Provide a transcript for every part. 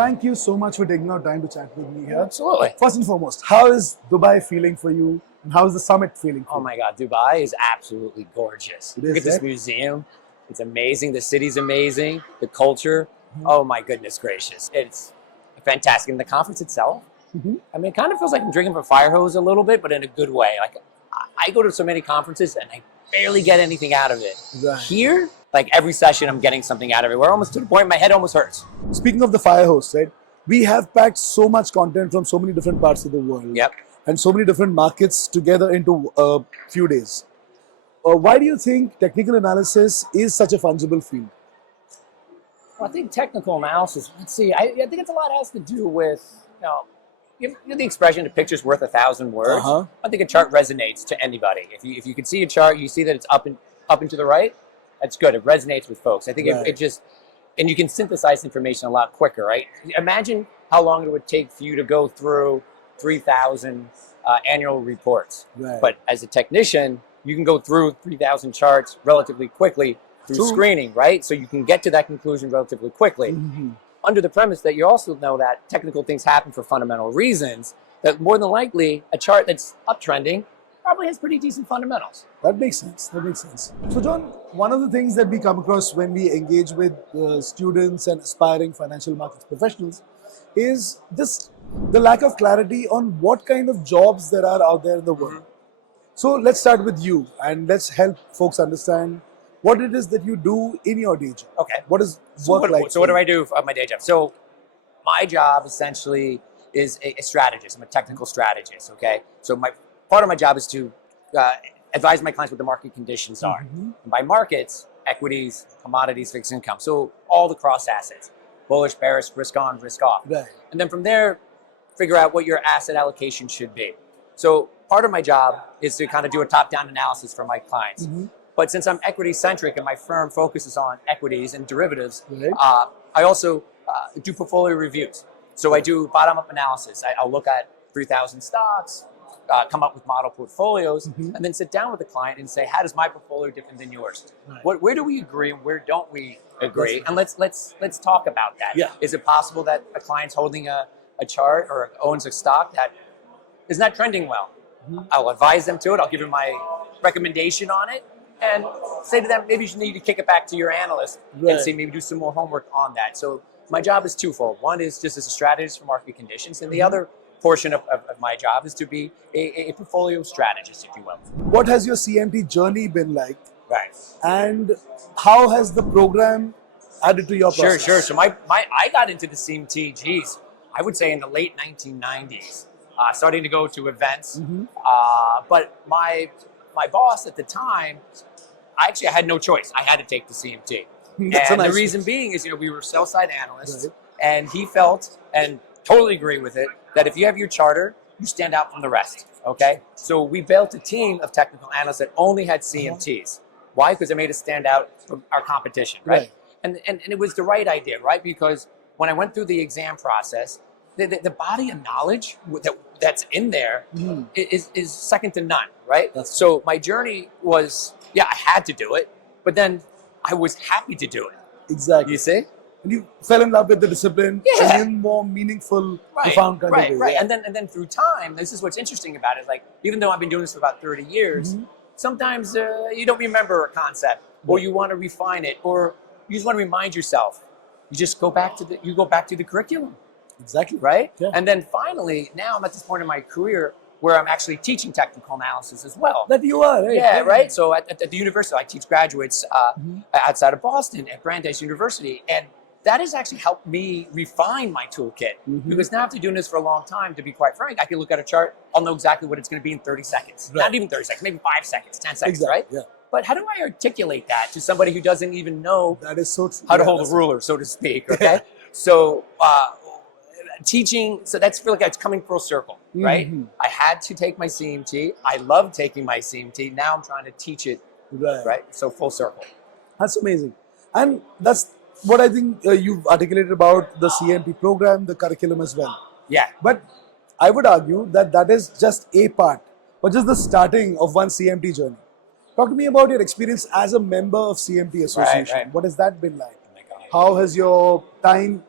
thank you so much for taking out time to chat with me here. Absolutely. First and foremost, how is Dubai feeling for you? And how is the summit feeling for Oh you? my God, Dubai is absolutely gorgeous. It Look is, at this eh? museum. It's amazing. The city's amazing. The culture. Oh my goodness gracious. It's fantastic. And the conference itself, I mean, it kind of feels like I'm drinking from a fire hose a little bit, but in a good way. Like, I go to so many conferences and I barely get anything out of it. Right. Here, like every session, I'm getting something out of it. We're almost to the point my head almost hurts. Speaking of the fire hose, right? We have packed so much content from so many different parts of the world. Yep. And so many different markets together into a few days. Why do you think technical analysis is such a fungible field? Well, I think technical analysis, let's see, I think it's a lot has to do with, you know the expression, a picture's worth 1,000 words. I think a chart resonates to anybody. If you can see a chart, you see that it's up and to the right, that's good. It resonates with folks. I think it just, and you can synthesize information a lot quicker, right? Imagine how long it would take for you to go through 3,000 annual reports. Right. But as a technician, you can go through 3,000 charts relatively quickly through screening, right? So you can get to that conclusion relatively quickly. Under the premise that you also know that technical things happen for fundamental reasons, that more than likely a chart that's uptrending probably has pretty decent fundamentals. That makes sense. That makes sense. So, John, one of the things that we come across when we engage with students and aspiring financial markets professionals is just the lack of clarity on what kind of jobs there are out there in the world. So, let's start with you and let's help folks understand what it is that you do in your day job. Okay. What is work like? So what do I do for my day job? So my job essentially is a strategist. I'm a technical strategist, okay? So part of my job is to advise my clients what the market conditions are. And by markets, equities, commodities, fixed income. So all the cross assets, bullish, bearish, risk on, risk off. Right. And then from there, figure out what your asset allocation should be. So part of my job is to kind of do a top-down analysis for my clients. But since I'm equity-centric and my firm focuses on equities and derivatives, I also do portfolio reviews. So I do bottom-up analysis. I'll look at 3,000 stocks, come up with model portfolios, and then sit down with the client and say, how does my portfolio different than yours? Where do we agree and where don't we agree? And let's talk about that. Is it possible that a client's holding a chart or owns a stock that is not trending well? I'll advise them to it. I'll give them my recommendation on it. And say to them, maybe you need to kick it back to your analyst and see, maybe do some more homework on that. So my job is twofold. One is just as a strategist for market conditions, and the other portion of my job is to be a portfolio strategist, if you will. What has your CMT journey been like? Right. And how has the program added to your process? Sure. So I got into the CMT, I would say in the late 1990s, starting to go to events. But my boss at the time, I had no choice. I had to take the CMT. And the reason being is, we were sell-side analysts, and he felt, and totally agree with it, that if you have your charter, you stand out from the rest, okay? So we built a team of technical analysts that only had CMTs. Why? Because it made us stand out from our competition, right? And it was the right idea, right? Because when I went through the exam process, the body of knowledge that's in there is second to none, right? So my journey was, I had to do it, but then I was happy to do it. Exactly. You see? And you fell in love with the discipline in a more meaningful, profound kind of way. And then through time, this is what's interesting about it. Like, even though I've been doing this for about 30 years, sometimes you don't remember a concept, or you want to refine it, or you just want to remind yourself. You just go back to the curriculum. Exactly. Right? Yeah. And then finally, now I'm at this point in my career where I'm actually teaching technical analysis as well. That you are, right? Yeah, right? So at the university, I teach graduates outside of Boston at Brandeis University. And that has actually helped me refine my toolkit. Because now after doing this for a long time, to be quite frank, I can look at a chart, I'll know exactly what it's going to be in 30 seconds. Not even 30 seconds, maybe 5 seconds, 10 seconds, right? Yeah. But how do I articulate that to somebody who doesn't even know how to hold a ruler, so to speak, okay? So teaching, so that's feel like it's coming full circle, right? I had to take my CMT. I love taking my CMT. Now I'm trying to teach it, right? So full circle. That's amazing. And that's what I think you've articulated about the CMT program, the curriculum as well. Yeah. But I would argue that that is just a part, or just the starting of one CMT journey. Talk to me about your experience as a member of CMT Association. What has that been like? Oh my God. How has your time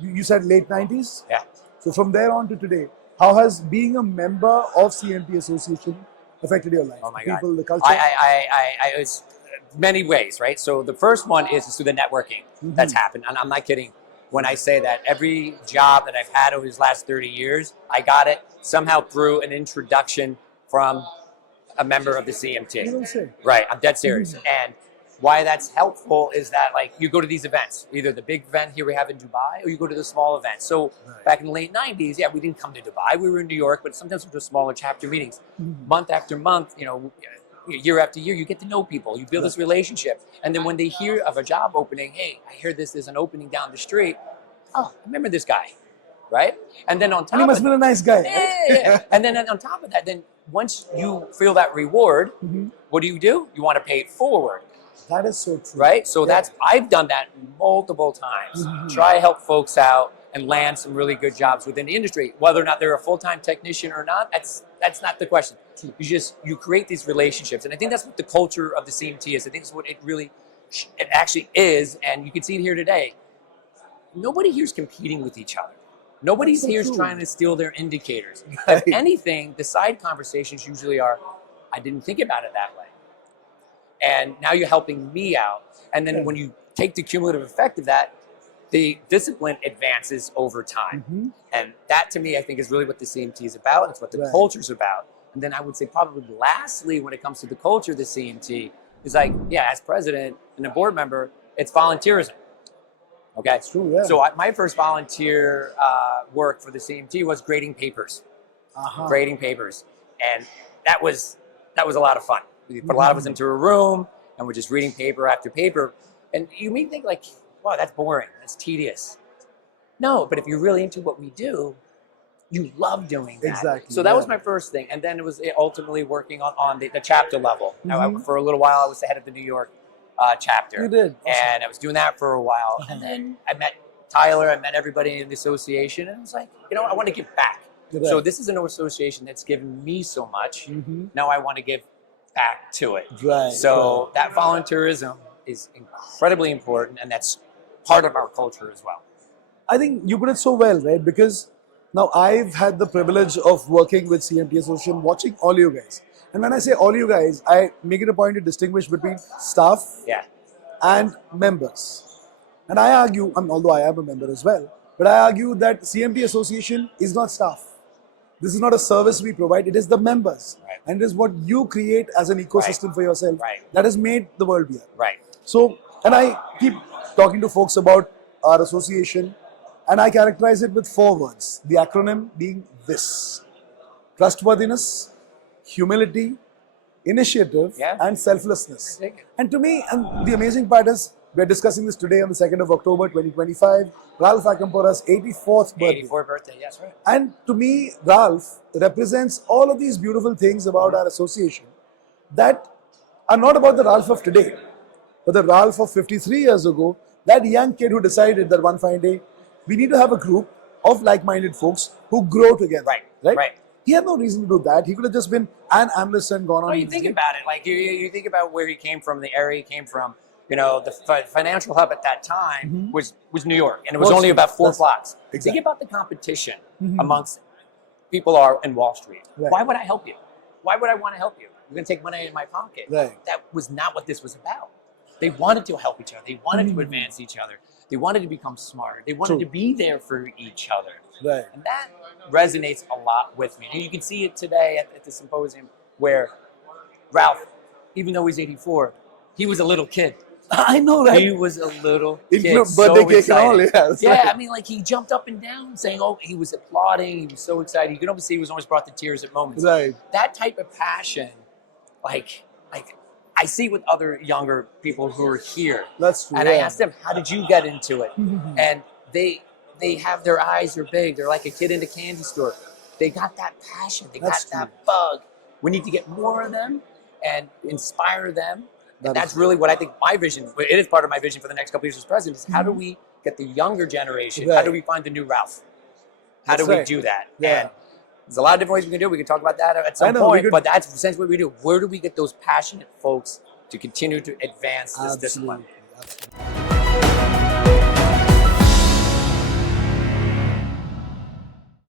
You said late 90s? Yeah. So from there on to today, how has being a member of CMT Association affected your life? Oh my The people, God. the culture? It's many ways, right? So the first one is through the networking that's happened. And I'm not kidding when I say that every job that I've had over these last 30 years, I got it somehow through an introduction from a member of the CMT. You don't say. Right, I'm dead serious. And why that's helpful is that, like, you go to these events, either the big event here we have in Dubai, or you go to the small events. So back in the late 90s, yeah, we didn't come to Dubai. We were in New York, but sometimes we were smaller chapter meetings. Month after month, you know, year after year, you get to know people. You build this relationship. And then when they hear of a job opening, hey, I hear there's an opening down the street. Oh, I remember this guy, right? And then on top And he must have been a nice guy. yeah. And then on top of that, then once you feel that reward, what do? You want to pay it forward. That is so true. Right? So I've done that multiple times. Try to help folks out and land some really good jobs within the industry. Whether or not they're a full-time technician or not, that's not the question. You create these relationships. And I think that's what the culture of the CMT is. I think that's what it actually is. And you can see it here today. Nobody here's competing with each other. Nobody's here's trying to steal their indicators. If anything, the side conversations usually are, I didn't think about it that way. And now you're helping me out. And then when you take the cumulative effect of that, the discipline advances over time. And that, to me, I think is really what the CMT is about. It's what the culture is about. And then I would say probably lastly, when it comes to the culture of the CMT, is like, yeah, as president and a board member, it's volunteerism. Okay? That's true, yeah. So my first volunteer work for the CMT was grading papers. Grading papers. And that was a lot of fun. We put a lot of us into a room, and we're just reading paper after paper. And you may think like, wow, that's boring. That's tedious. No, but if you're really into what we do, you love doing that. Exactly. So that was my first thing. And then it was ultimately working on the chapter level. Now, for a little while, I was the head of the New York chapter. You did. Awesome. And I was doing that for a while. And then I met Tyler, I met everybody in the association, and I was like, I want to give back. So this is an association that's given me so much. Now I want to give back to it. So that volunteerism is incredibly important, and that's part of our culture as well. I think you put it so well, right? Because now I've had the privilege of working with CMT Association, watching all you guys. And when I say all you guys, I make it a point to distinguish between staff and members. And I argue, although I am a member as well, but I argue that CMT Association is not staff. This is not a service we provide, it is the members. And it is what you create as an ecosystem for yourself that has made the world better. So, and I keep talking to folks about our association, and I characterize it with 4 words. The acronym being this: trustworthiness, humility, initiative, and selflessness. And to me, and the amazing part is, we're discussing this today on the 2nd of October, 2025, Ralph Akampora's 84th birthday. 84th birthday, yes, right. And to me, Ralph represents all of these beautiful things about our association that are not about the Ralph of today, but the Ralph of 53 years ago, that young kid who decided that one fine day, we need to have a group of like-minded folks who grow together. Right? He had no reason to do that. He could have just been an analyst and gone on. Well, you think about it. Like you think about where he came from, the area he came from. The financial hub at that time was New York, and it was only about 4 blocks. Think about the competition amongst people are in Wall Street. Why would I help you? Why would I want to help you? You're going to take money out of my pocket. That was not what this was about. They wanted to help each other. They wanted to advance each other. They wanted to become smarter. They wanted to be there for each other. And that resonates a lot with me. And you can see it today at the symposium where Ralph, even though he's 84, he was a little kid. I know, right? He was a little kid, birthday cake and all, I mean, like, he jumped up and down saying, he was applauding, he was so excited. You can almost see he was almost brought to tears at moments. That type of passion, like I see with other younger people who are here. That's true. And I asked them, how did you get into it? And they have, their eyes are big. They're like a kid in a candy store. They got that passion. They got that bug. We need to get more of them and inspire them. And that's really what I think my vision, it is part of my vision for the next couple of years as president, is how do we get the younger generation, how do we find the new Ralph? How do we do that? And there's a lot of different ways we can do it. We can talk about that at some point, but that's essentially what we do. Where do we get those passionate folks to continue to advance this discipline?